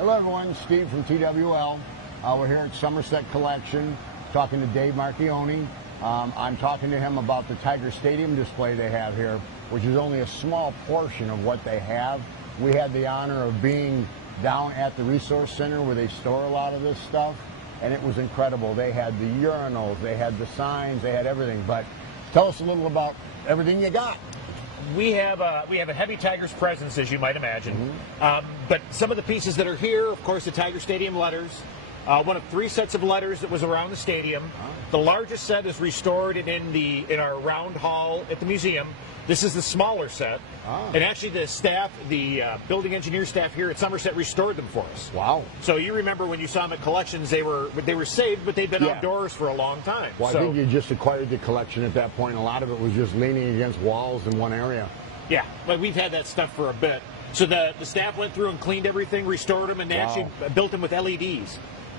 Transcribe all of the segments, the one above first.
Hello everyone, Steve from TWL. We're here at Somerset Collection talking to Dave Marchioni. I'm talking to him about the Tiger Stadium display they have here, which is only a small portion of what they have. We had the honor of being down at the resource center where they store a lot of this stuff, and it was incredible. They had the urinals, they had the signs, they had everything. But tell us a little about everything you got. We have a heavy Tigers presence, as you might imagine. But some of the pieces that are here, of course, the Tiger Stadium letters. One of 3 sets of letters that was around the stadium. The largest set is restored in our round hall at the museum. This is the smaller set. And actually the staff, the building engineer staff here at Somerset restored them for us. Wow. So you remember when you saw them at Collections, they were saved, but they've been outdoors for a long time. Well, I think you just acquired the collection at that point. A lot of it was just leaning against walls in one area. Yeah, but we've had that stuff for a bit. So the staff went through and cleaned everything, restored them, and they actually built them with LEDs.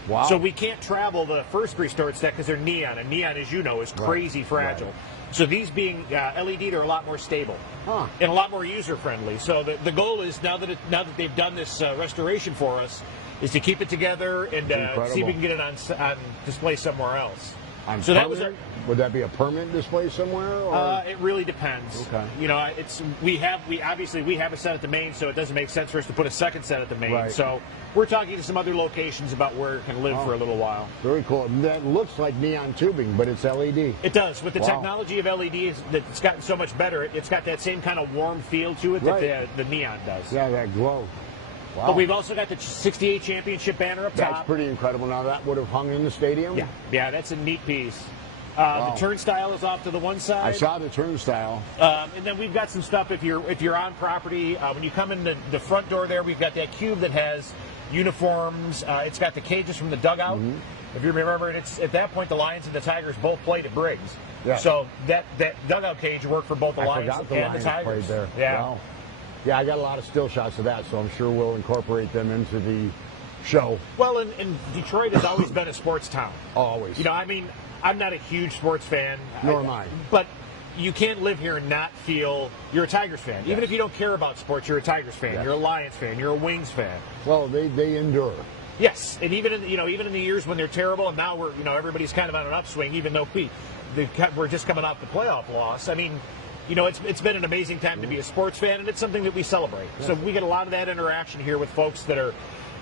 Wow. So we can't travel the first restored set because they're neon, and neon, as you know, is crazy fragile. Right. So these being LED, they're a lot more stable and a lot more user-friendly. So the goal is, now that they've done this restoration for us, is to keep it together and see if we can get it on display somewhere else. So that was would that be a permanent display somewhere? Or? It really depends. Okay. You know, we obviously have a set at the main, so it doesn't make sense for us to put a second set at the main. Right. So we're talking to some other locations about where it can live for a little while. Very cool. And that looks like neon tubing, but it's LED. It does. With the technology of LED, it's gotten so much better. It's got that same kind of warm feel to it that the neon does. Yeah, that glow. Wow. But we've also got the '68 championship banner up top. That's pretty incredible. Now that would have hung in the stadium? Yeah, that's a neat piece. The turnstile is off to the one side. I saw the turnstile. And then we've got some stuff if you're on property. When you come in the front door there, we've got that cube that has uniforms. It's got the cages from the dugout. If you remember, it's at that point the Lions and the Tigers both played at Briggs. Yeah. So that dugout cage worked for both the Lions and the Tigers. Played there. Yeah. Wow. Yeah, I got a lot of still shots of that, so I'm sure we'll incorporate them into the show. Well, and Detroit has always been a sports town. Always. You know, I mean, I'm not a huge sports fan. Nor am I. But you can't live here and not feel you're a Tigers fan. Even if you don't care about sports, you're a Tigers fan. You're a Lions fan. You're a Wings fan. Well, they endure. Yes, and even in the years when they're terrible, and now everybody's kind of on an upswing. Even though we're just coming off the playoff loss. I mean, it's been an amazing time to be a sports fan, and it's something that we celebrate. So we get a lot of that interaction here with folks that are.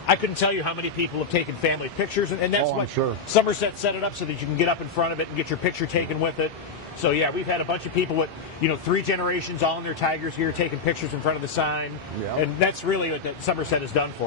I couldn't tell you how many people have taken family pictures, and that's what Somerset set it up so that you can get up in front of it and get your picture taken with it. So yeah, we've had a bunch of people with 3 generations all in their Tigers here taking pictures in front of the sign, and that's really what Somerset has done for us.